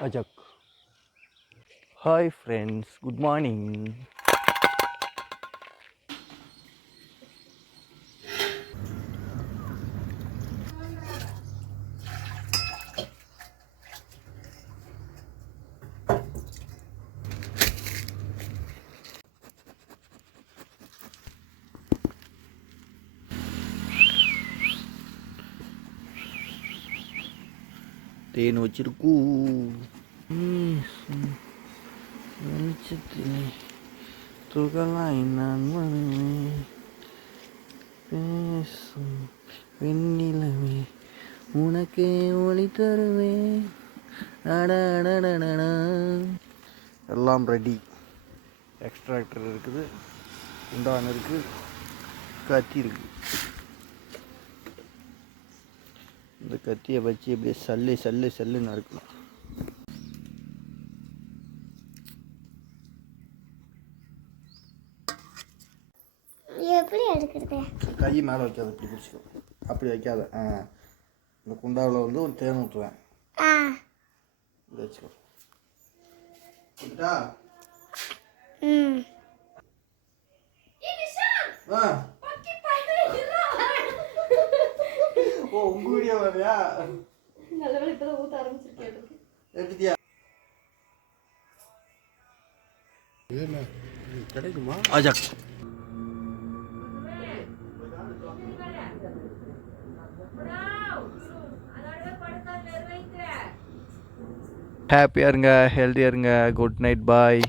Ajak. Hi friends, good morning. தேன் வச்சிருக்கூ வெளிச்சத்திலே துகளாய் நான் வருவேன் பேசும் வெண்ணிலவே உனக்கே ஒளி தருவேன் அடடடடடா. எல்லாம் ரெடி. எக்ஸ்ட்ராக்டர் இருக்குது, குண்டான் இருக்குது, கத்தி இருக்குது. இந்த கத்தியை வச்சு இப்படியே சல்லு சல்லு சல்லுன்னு அறுக்கணும். எப்படி எடுக்கிறது? கை மேலே வைக்காத, இப்படி பிடிச்சிக்கோ. அப்படி வைக்காத. இந்த குண்டாவில் வந்து ஒரு தேன் ஊற்றுவேன். இப்படி வச்சுக்கோ. ஓ, உங்க வீடியோ வரையா? நல்லவேளை இப்பதான் ஊத்த ஆரம்பிச்சிருக்கேன். எடுத்துட்டியா? கிடைக்குமா? அஜாக். ஹாப்பியாக இருங்க, ஹெல்த்தியாக இருங்க. குட் நைட், பாய்.